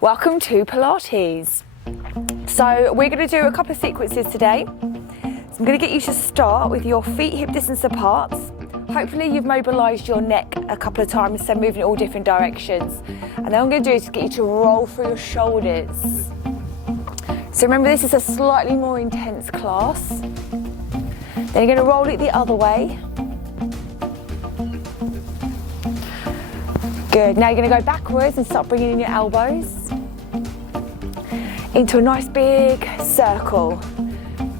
Welcome to Pilates. So we're going to do a couple of sequences today. So I'm going to get you to start with your feet hip distance apart. Hopefully you've mobilised your neck a couple of times, so moving in all different directions. And then what I'm going to do is get you to roll through your shoulders. So remember, this is a slightly more intense class. Then you're going to roll it the other way. Good. Now you're going to go backwards and start bringing in your elbows into a nice big circle.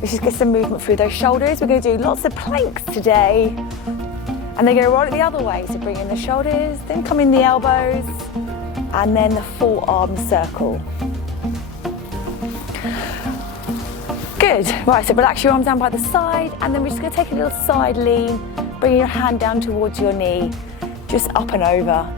Let's just get some movement through those shoulders. We're going to do lots of planks today. And then you're going to roll it the other way. So bring in the shoulders, then come in the elbows, and then the full arm circle. Good. Right, so relax your arms down by the side, and then we're just going to take a little side lean, bringing your hand down towards your knee, just up and over.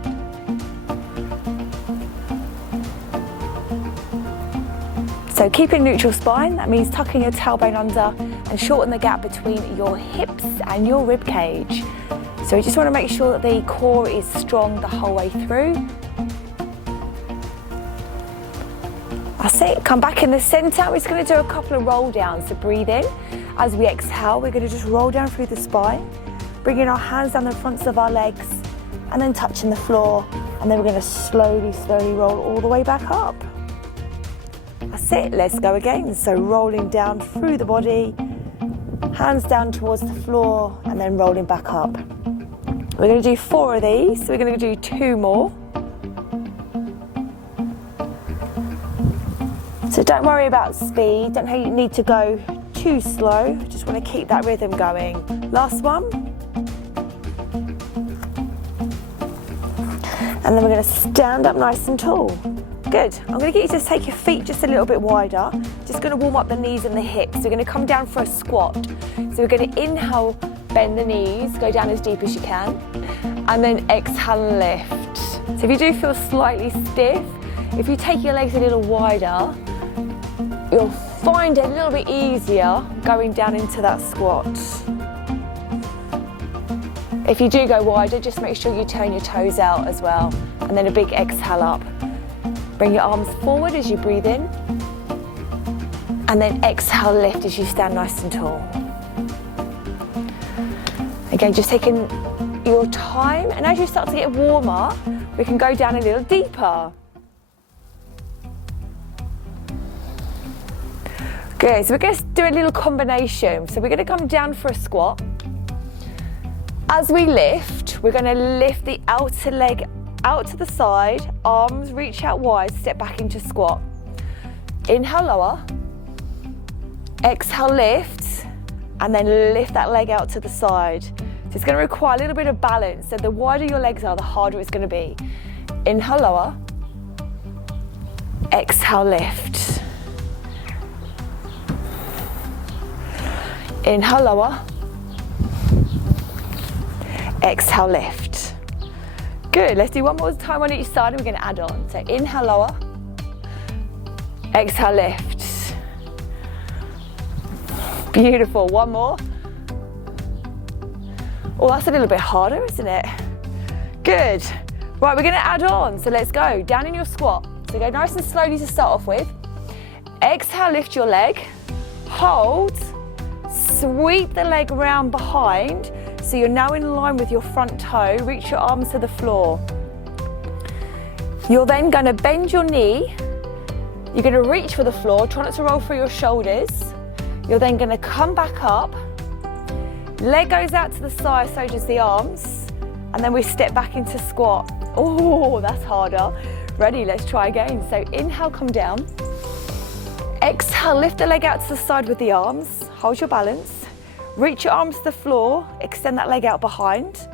So keep a neutral spine. That means tucking your tailbone under and shorten the gap between your hips and your rib cage. So we just want to make sure that the core is strong the whole way through. That's it. Come back in the center. We're just going to do a couple of roll downs. So breathe in. As we exhale, we're going to just roll down through the spine, bringing our hands down the fronts of our legs and then touching the floor. And then we're going to slowly roll all the way back up. That's it, let's go again. So rolling down through the body, hands down towards the floor, and then rolling back up. We're going to do 4 of these, so we're going to do 2 more. So don't worry about speed, don't need to go too slow, just want to keep that rhythm going. Last one. And then we're going to stand up nice and tall. Good. I'm going to get you to take your feet just a little bit wider. Just going to warm up the knees and the hips. We're going to come down for a squat. So we're going to inhale, bend the knees, go down as deep as you can, and then exhale and lift. So if you do feel slightly stiff, if you take your legs a little wider, you'll find it a little bit easier going down into that squat. If you do go wider, just make sure you turn your toes out as well, and then a big exhale up. Bring your arms forward as you breathe in, and then exhale, lift as you stand nice and tall. Again, just taking your time, and as you start to get warmer, we can go down a little deeper. Good, so we're going to do a little combination. So we're going to come down for a squat. As we lift, we're going to lift the outer leg out to the side, arms reach out wide, step back into squat. Inhale, lower. Exhale, lift, and then lift that leg out to the side. So it's going to require a little bit of balance. So the wider your legs are, the harder it's going to be. Inhale, lower. Exhale, lift. Inhale, lower. Exhale, lift. Good, let's do one more time on each side and we're going to add on. So inhale, lower. Exhale, lift. Beautiful, one more. Oh, that's a little bit harder, isn't it? Good. Right, we're going to add on. So let's go down in your squat. So go nice and slowly to start off with. Exhale, lift your leg. Hold. Sweep the leg around behind. So you're now in line with your front toe, reach your arms to the floor. You're then going to bend your knee, you're going to reach for the floor, try not to roll through your shoulders. You're then going to come back up, leg goes out to the side, so does the arms, and then we step back into squat. Oh, that's harder. Ready, let's try again. So inhale, come down. Exhale, lift the leg out to the side with the arms, hold your balance. Reach your arms to the floor, extend that leg out behind.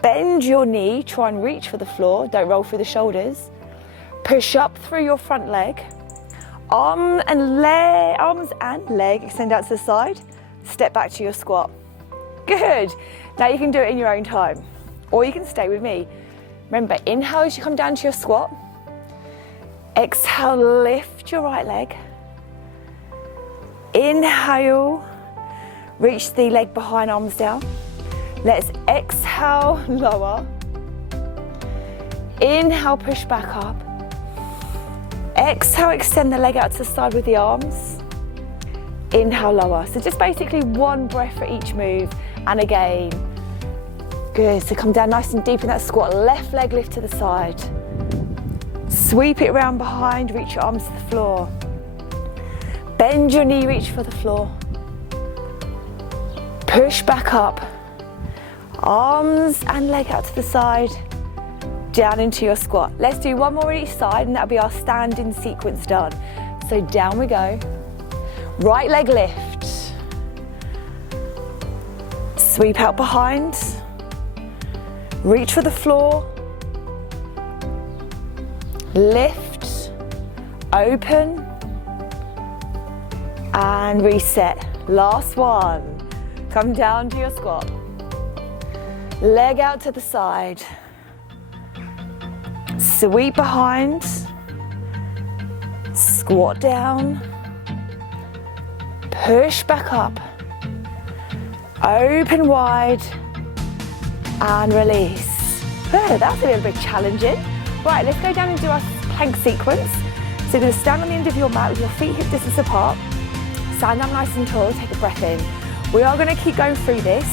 Bend your knee, try and reach for the floor, don't roll through the shoulders. Push up through your front leg. Arms and leg extend out to the side. Step back to your squat. Good. Now you can do it in your own time, or you can stay with me. Remember, inhale as you come down to your squat. Exhale, lift your right leg. Inhale. Reach the leg behind, arms down. Let's exhale, lower. Inhale, push back up. Exhale, extend the leg out to the side with the arms. Inhale, lower. So just basically one breath for each move. And again. Good, so come down nice and deep in that squat. Left leg lift to the side. Sweep it around behind, reach your arms to the floor. Bend your knee, reach for the floor. Push back up. Arms and leg out to the side. Down into your squat. Let's do one more on each side and that'll be our standing sequence done. So down we go. Right leg lift. Sweep out behind. Reach for the floor. Lift. Open. And reset. Last one. Come down to your squat. Leg out to the side. Sweep behind. Squat down. Push back up. Open wide. And release. Good, that's a little bit challenging. Right, let's go down and do our plank sequence. So you're going to stand on the end of your mat with your feet hip distance apart. Stand up nice and tall, take a breath in. We are going to keep going through this.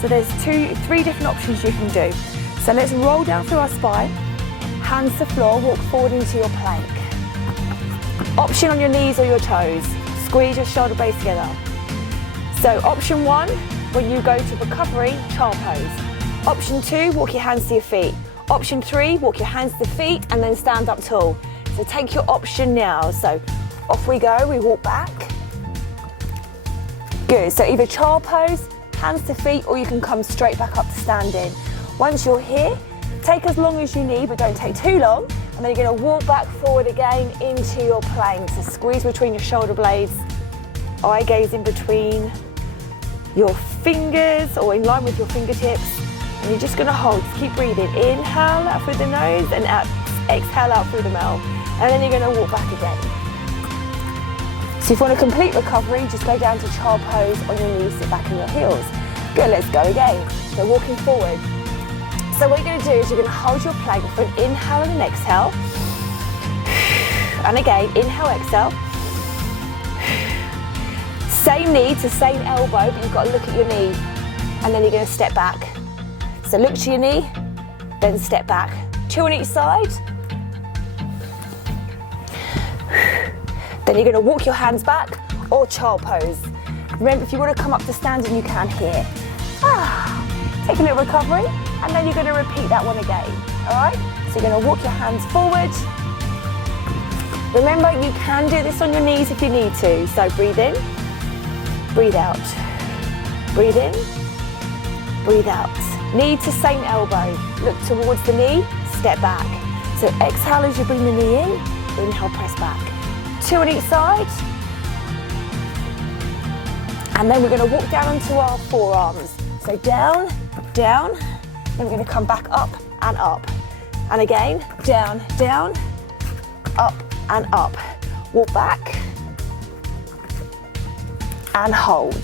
So there's three different options you can do. So let's roll down through our spine, hands to floor, walk forward into your plank. Option on your knees or your toes. Squeeze your shoulder blades together. So option 1, when you go to recovery, child pose. Option 2, walk your hands to your feet. Option 3, walk your hands to the feet and then stand up tall. So take your option now. So off we go, we walk back. Good, so either child pose, hands to feet, or you can come straight back up to standing. Once you're here, take as long as you need, but don't take too long. And then you're gonna walk back forward again into your plank. So squeeze between your shoulder blades, eye gaze in between your fingers or in line with your fingertips. And you're just gonna hold, just keep breathing. Inhale out through the nose and out, exhale out through the mouth. And then you're gonna walk back again. So if you want a complete recovery, just go down to child pose on your knees, sit back on your heels. Good, let's go again. So walking forward. So what you're gonna do is you're gonna hold your plank for an inhale and an exhale. And again, inhale, exhale. Same knee to same elbow, but you've got to look at your knee. And then you're gonna step back. So look to your knee, then step back. 2 on each side. Then you're going to walk your hands back or child pose. Remember, if you want to come up to standing, you can here. Take a little recovery, and then you're going to repeat that one again. All right? So you're going to walk your hands forward. Remember, you can do this on your knees if you need to. So breathe in, breathe out. Breathe in, breathe out. Knee to same elbow. Look towards the knee, step back. So exhale as you bring the knee in, inhale, press back. 2 on each side. And then we're going to walk down onto our forearms. So down, down. Then we're going to come back up and up. And again, down, down, up and up. Walk back and hold.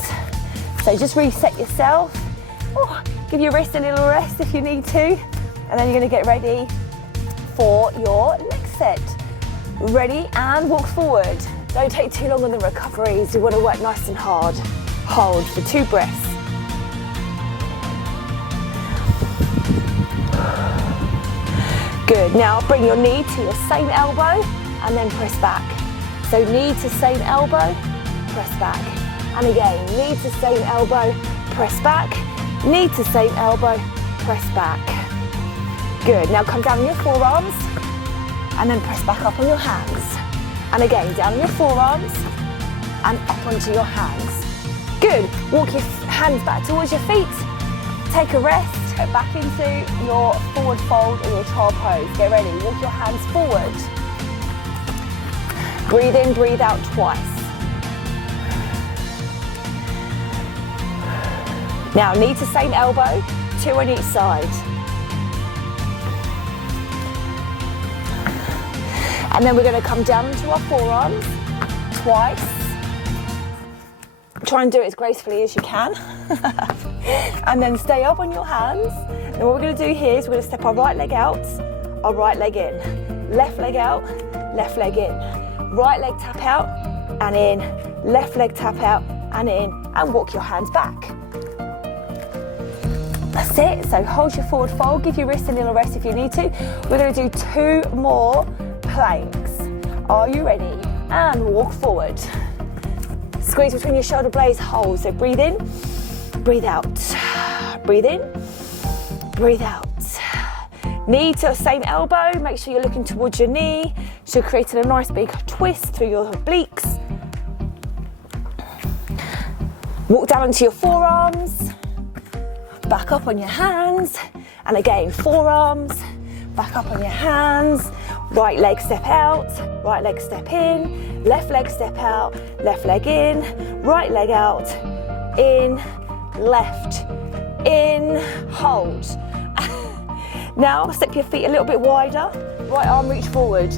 So just reset yourself. Give your wrist a little rest if you need to. And then you're going to get ready for your next set. Ready and walk forward. Don't take too long on the recoveries. You want to work nice and hard. Hold for 2 breaths. Good. Now bring your knee to your same elbow and then press back. So knee to same elbow, press back. And again, knee to same elbow, press back. Knee to same elbow, press back. Good. Now come down on your forearms and then press back up on your hands. And again, down on your forearms and up onto your hands. Good. Walk your hands back towards your feet. Take a rest. Go back into your forward fold or your child pose. Get ready. Walk your hands forward. Breathe in, breathe out twice. Now, knee to same elbow, 2 on each side. And then we're going to come down into our forearms twice. Try and do it as gracefully as you can. And then stay up on your hands. And what we're going to do here is we're going to step our right leg out, our right leg in. Left leg out, left leg in. Right leg tap out and in, left leg tap out and in, and walk your hands back. That's it. So hold your forward fold, give your wrists a little rest if you need to. We're going to do 2 more planks. Are you ready? And walk forward. Squeeze between your shoulder blades, hold. So breathe in, breathe out. Breathe in, breathe out. Knee to the same elbow, make sure you're looking towards your knee. So you're creating a nice big twist through your obliques. Walk down onto your forearms. Back up on your hands. And again, forearms. Back up on your hands. Right leg step out, right leg step in. Left leg step out, left leg in. Right leg out, in, left, in, hold. Now step your feet a little bit wider, right arm reach forward.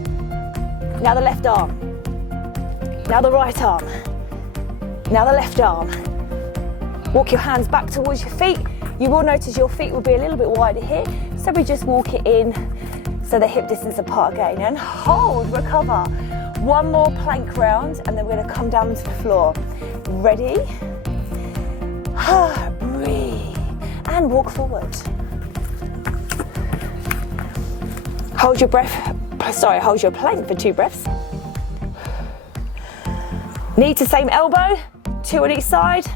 Now the left arm, now the right arm, now the left arm. Walk your hands back towards your feet. You will notice your feet will be a little bit wider here, so we just walk it in so they're hip distance apart again, and hold, recover. 1 more plank round, and then we're gonna come down to the floor. Ready? Breathe, and walk forward. Hold your breath, hold your plank for 2 breaths. Knee to same elbow, 2 on each side.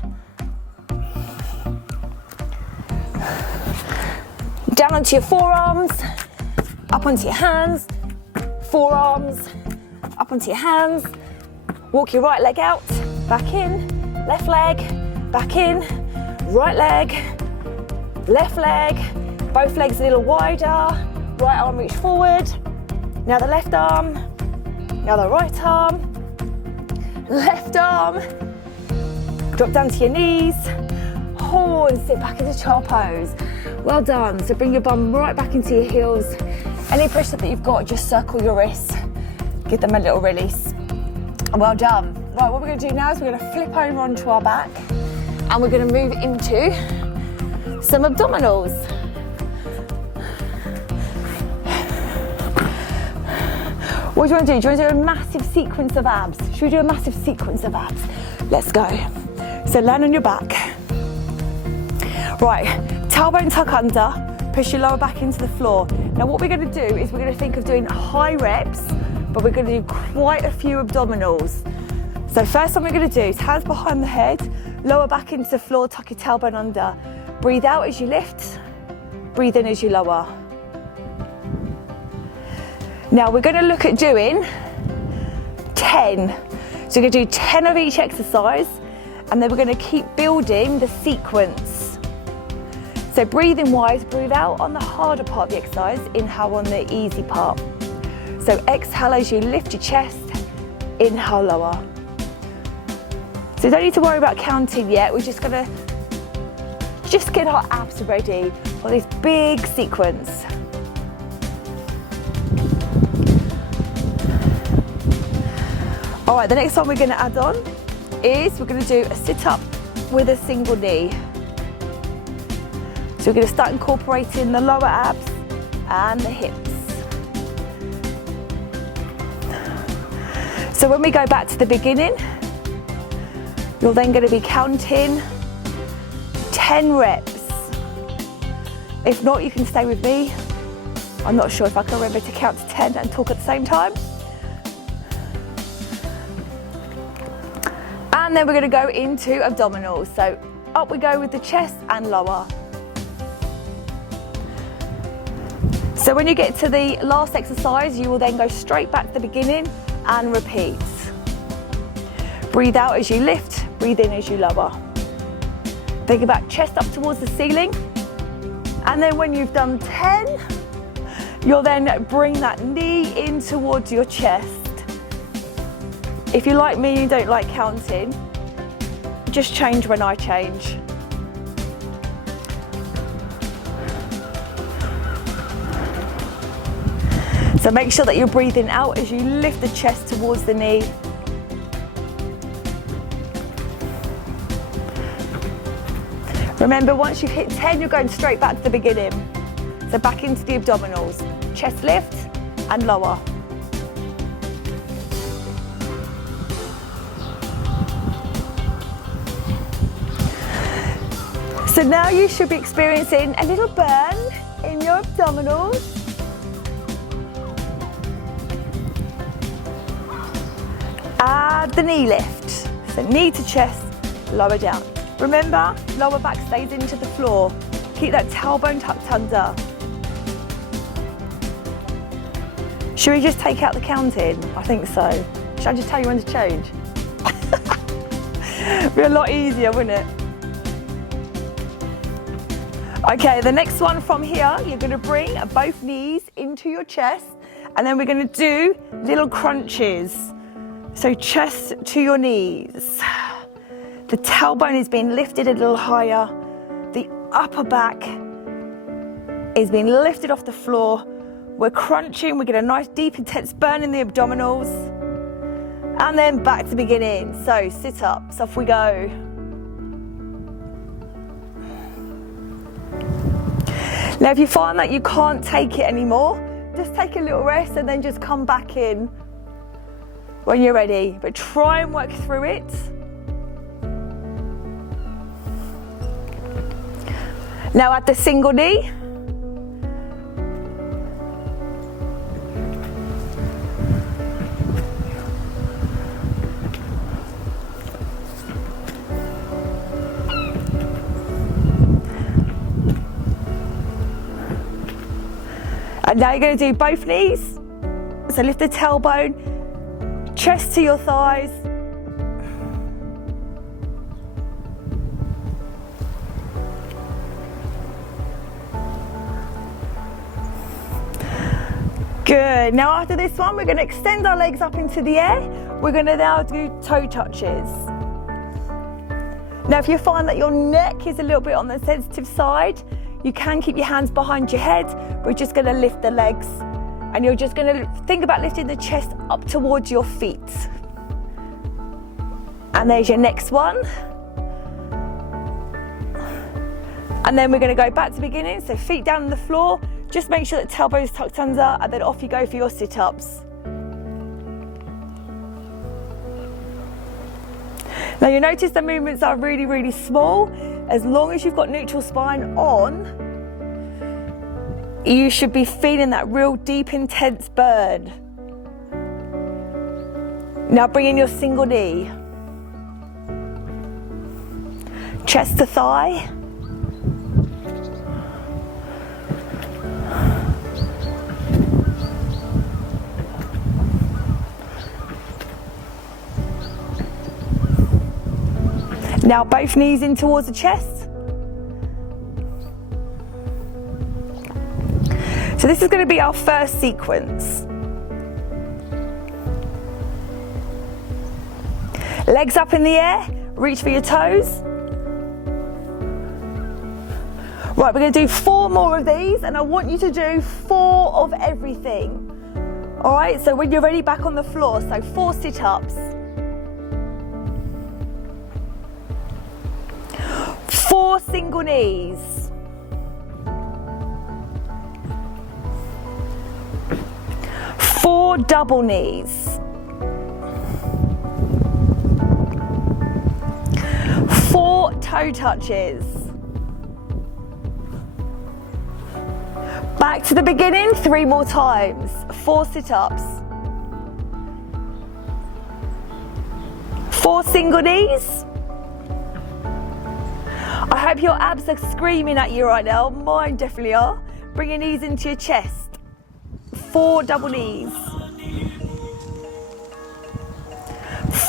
Down onto your forearms, up onto your hands, forearms, up onto your hands. Walk your right leg out, back in, left leg, back in, right leg, left leg, both legs a little wider. Right arm reach forward, now the left arm, now the right arm, left arm, drop down to your knees, hold and sit back into child pose. Well done, so bring your bum right back into your heels. Any pressure that you've got, just circle your wrists, give them a little release. Well done. Right, what we're going to do now is we're going to flip over onto our back and we're going to move into some abdominals. What do you want to do? Do you want to do a massive sequence of abs? Should we do a massive sequence of abs? Let's go. So land on your back. Right, tailbone tuck under, push your lower back into the floor. Now what we're going to do is we're going to think of doing high reps, but we're going to do quite a few abdominals. So first one we're going to do is hands behind the head, lower back into the floor, tuck your tailbone under. Breathe out as you lift, breathe in as you lower. Now we're going to look at doing 10. So we're going to do 10 of each exercise, and then we're going to keep building the sequence. So breathing wise, breathe out on the harder part of the exercise, inhale on the easy part. So exhale as you lift your chest, inhale lower. So you don't need to worry about counting yet, we're just going to get our abs ready for this big sequence. All right, the next one we're going to add on is we're going to do a sit-up with a single knee. So we're going to start incorporating the lower abs and the hips. So when we go back to the beginning, you're then going to be counting 10 reps. If not, you can stay with me. I'm not sure if I can remember to count to 10 and talk at the same time. And then we're going to go into abdominals. So up we go with the chest and lower. So when you get to the last exercise, you will then go straight back to the beginning and repeat. Breathe out as you lift, breathe in as you lower. Think about chest up towards the ceiling. And then when you've done 10, you'll then bring that knee in towards your chest. If you're like me, you don't like counting, just change when I change. So make sure that you're breathing out as you lift the chest towards the knee. Remember, once you've hit 10, you're going straight back to the beginning. So back into the abdominals. Chest lift and lower. So now you should be experiencing a little burn in your abdominals. Add the knee lift. So knee to chest, lower down. Remember, lower back stays into the floor. Keep that tailbone tucked under. Should we just take out the counting? I think so. Should I just tell you when to change? It'd be a lot easier, wouldn't it? Okay, the next one from here, you're gonna bring both knees into your chest, and then we're gonna do little crunches. So chest to your knees. The tailbone is being lifted a little higher. The upper back is being lifted off the floor. We're crunching, we get a nice deep intense burn in the abdominals. And then back to beginning. So sit ups, off we go. Now if you find that you can't take it anymore, just take a little rest and then just come back in when you're ready. But try and work through it. Now add the single knee. And now you're going to do both knees. So lift the tailbone, chest to your thighs. Good. Now after this one, we're going to extend our legs up into the air. We're going to now do toe touches. Now if you find that your neck is a little bit on the sensitive side, you can keep your hands behind your head. We're just going to lift the legs, and you're just going to think about lifting the chest up towards your feet. And there's your next one. And then we're going to go back to beginning. So feet down on the floor. Just make sure that tailbone is tucked under, and then off you go for your sit-ups. Now you notice the movements are really, really small. As long as you've got neutral spine on, you should be feeling that real deep, intense burn. Now bring in your single knee. Chest to thigh. Now both knees in towards the chest. So this is going to be our first sequence. Legs up in the air, reach for your toes. Right, we're going to do 4 more of these, and I want you to do 4 of everything. All right, so when you're ready, back on the floor, so 4 sit-ups. 4 single knees. 4 double knees. 4 toe touches. Back to the beginning 3 more times. 4 sit-ups. 4 single knees. I hope your abs are screaming at you right now. Mine definitely are. Bring your knees into your chest. 4 double knees.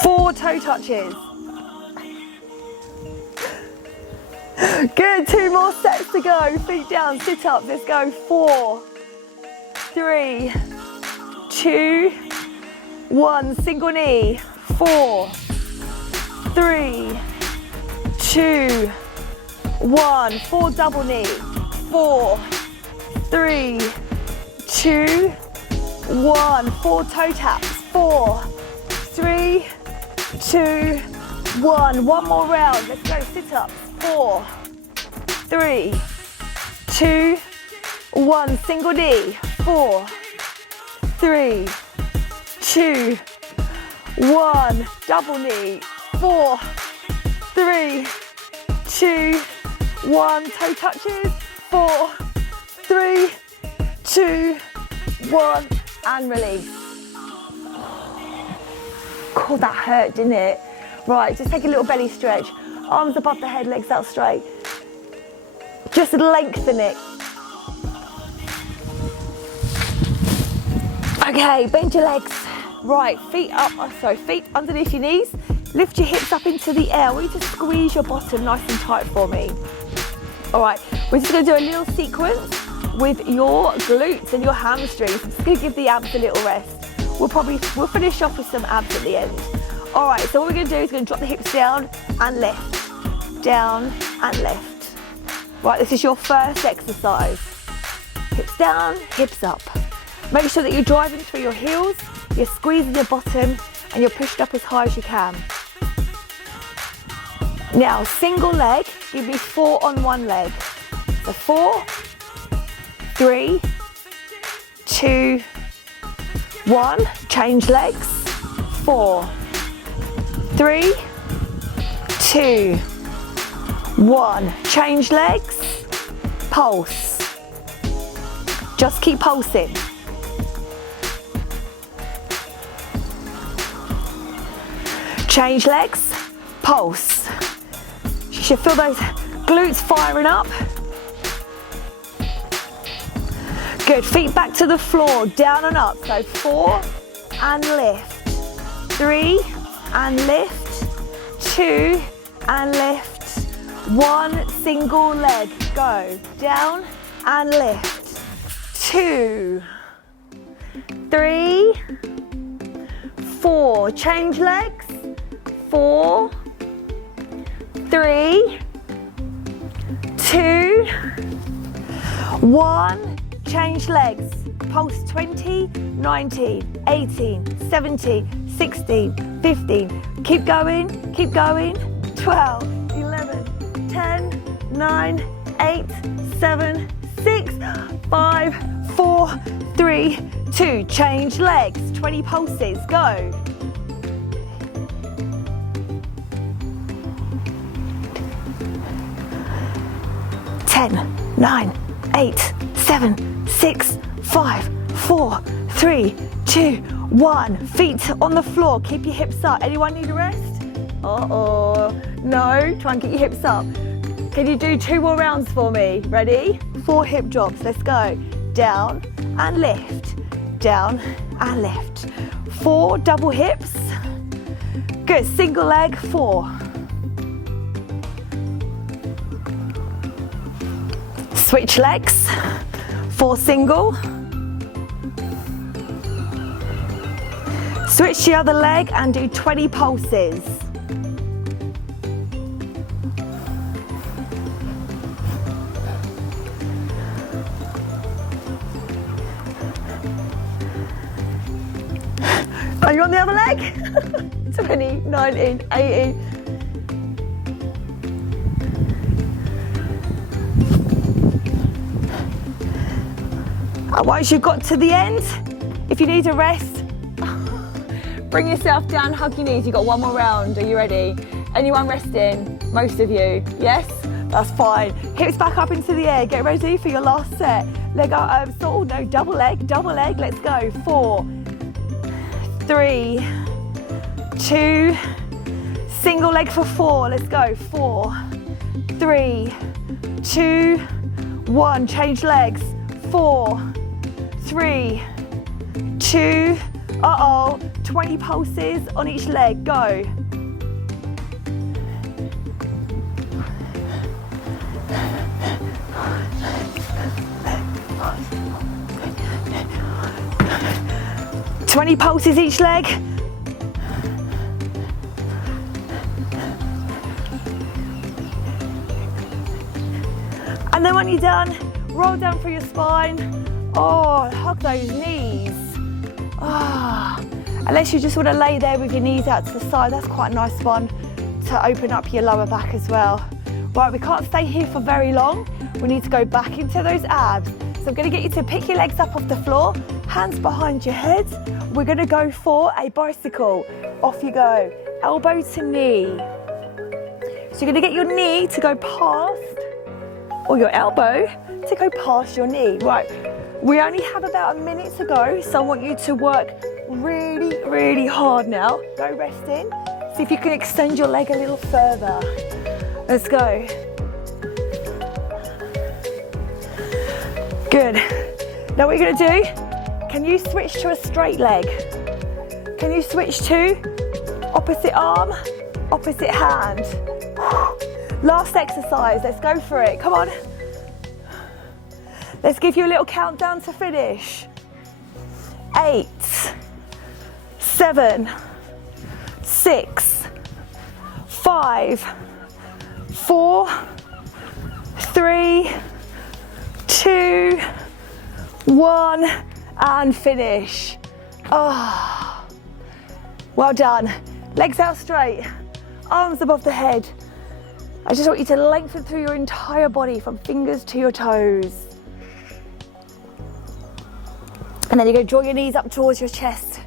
4 toe touches. Good, 2 more sets to go. Feet down, sit up. Let's go. 4, 3, 2, 1. Single knee. 4, 3, 2, 1. 4 double knee. 4, 3, 2, 1. 4 toe taps. 4, 3, 2, 1. One more round. Let's go. Sit ups. 4, 3, 2, 1. Single knee. 4, 3, 2, 1. Double knee. 4, 3, 2, 1, toe touches, 4, 3, 2, 1, and release. God, that hurt, didn't it? Right, just take a little belly stretch. Arms above the head, legs out straight. Just lengthen it. Okay, bend your legs. Right, feet up, feet underneath your knees. Lift your hips up into the air. I want you to squeeze your bottom nice and tight for me. All right, we're just gonna do a little sequence with your glutes and your hamstrings. I'm just gonna give the abs a little rest. We'll finish off with some abs at the end. All right, so what we're gonna do is we're gonna drop the hips down and lift, down and lift. Right, this is your first exercise. Hips down, hips up. Make sure that you're driving through your heels, you're squeezing your bottom, and you're pushed up as high as you can. Now, single leg, give me 4 on one leg. So 4, 3, 2, 1, change legs. 4, 3, 2, 1, change legs, pulse. Just keep pulsing. Change legs, pulse. You should feel those glutes firing up. Good, feet back to the floor, down and up. So 4 and lift, 3 and lift, 2 and lift, 1 single leg. Go, down and lift, 2, 3, 4, change legs, 4, 3, 2, 1, change legs, pulse 20, 19, 18, 17, 16, 15, keep going, 12, 11, 10, 9, 8, 7, 6, 5, 4, 3, 2, change legs, 20 pulses, go. 10, 9, 8, 7, 6, 5, 4, 3, 2, 1. Feet on the floor, keep your hips up. Anyone need a rest? Uh-oh. No, try and get your hips up. Can you do 2 more rounds for me? Ready? 4 hip drops, let's go. Down and lift, down and lift. 4 double hips. Good, single leg, 4. Switch legs, 4 single. Switch the other leg and do 20 pulses. Are you on the other leg? 20, 19, 18. And once you've got to the end, if you need a rest, bring yourself down, hug your knees. You've got 1 more round. Are you ready? Anyone resting? Most of you. Yes? That's fine. Hips back up into the air. Get ready for your last set. Leg out, double leg. Let's go. 4, 3, 2, single leg for 4. Let's go. 4, 3, 2, 1. Change legs. 4, 3, 2, 20 pulses on each leg, go. "20 pulses each leg. And then when you're done, roll down through your spine. Oh, hug those knees. Unless you just want to lay there with your knees out to the side, that's quite a nice one to open up your lower back as well. Right, we can't stay here for very long. We need to go back into those abs. So I'm going to get you to pick your legs up off the floor, hands behind your head. We're going to go for a bicycle. Off you go, elbow to knee. So you're going to get your knee to go past or your elbow to go past your knee. Right, we only have about a minute to go, so I want you to work really, really hard now. Go resting. See if you can extend your leg a little further. Let's go. Good. Now what you're gonna do, can you switch to a straight leg? Can you switch to opposite arm, opposite hand? Last exercise, let's go for it, come on. Let's give you a little countdown to finish. 8, 7, 6, 5, 4, 3, 2, 1, and finish. Oh, well done. Legs out straight, arms above the head. I just want you to lengthen through your entire body from fingers to your toes. And then you're going to draw your knees up towards your chest.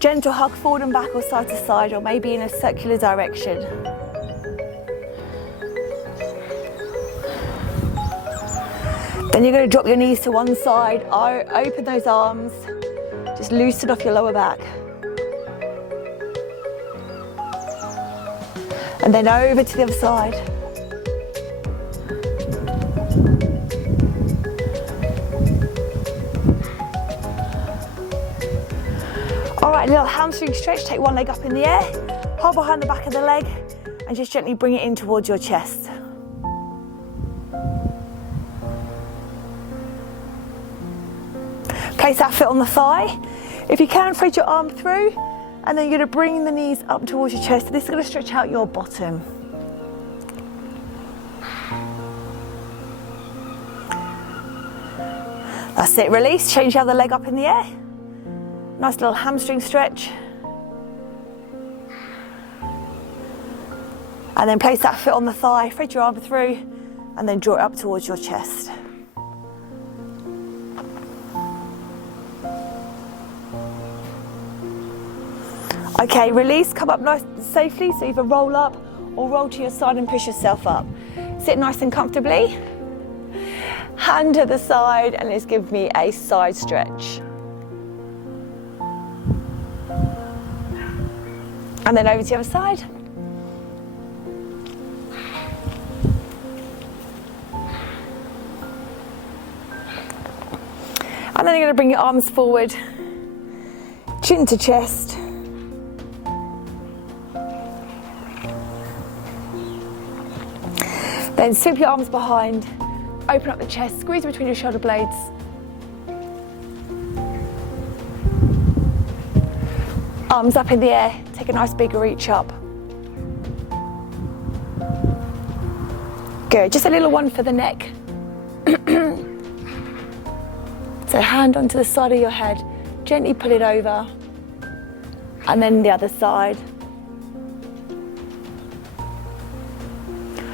Gentle hug forward and back or side to side, or maybe in a circular direction. Then you're going to drop your knees to one side, open those arms, just loosen off your lower back. And then over to the other side. All right, little hamstring stretch. Take one leg up in the air, hold behind the back of the leg, and just gently bring it in towards your chest. Place that foot on the thigh. If you can, thread your arm through, and then you're going to bring the knees up towards your chest. This is going to stretch out your bottom. That's it, release. Change the other leg up in the air. Nice little hamstring stretch. And then place that foot on the thigh, thread your arm through, and then draw it up towards your chest. Okay, release, come up nice and safely, so either roll up or roll to your side and push yourself up. Sit nice and comfortably. Hand to the side, and let's give me a side stretch. And then over to the other side. And then you're going to bring your arms forward, chin to chest. Then sweep your arms behind, open up the chest, squeeze between your shoulder blades. Arms up in the air, take a nice big reach up. Good, just a little one for the neck. So hand onto the side of your head, gently pull it over, and then the other side.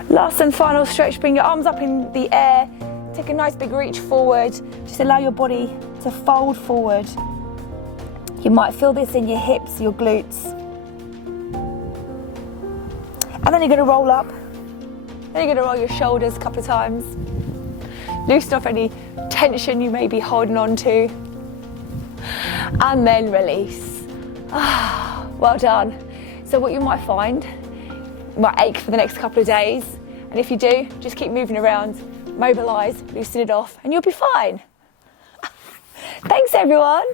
Last and final stretch, bring your arms up in the air, take a nice big reach forward, just allow your body to fold forward. You might feel this in your hips, your glutes. And then you're going to roll up, then you're going to roll your shoulders a couple of times, loosen off any tension you may be holding on to, and then release. Well done. So what you might find, you might ache for the next couple of days, and if you do, just keep moving around, mobilise, loosen it off, and you'll be fine. Thanks everyone.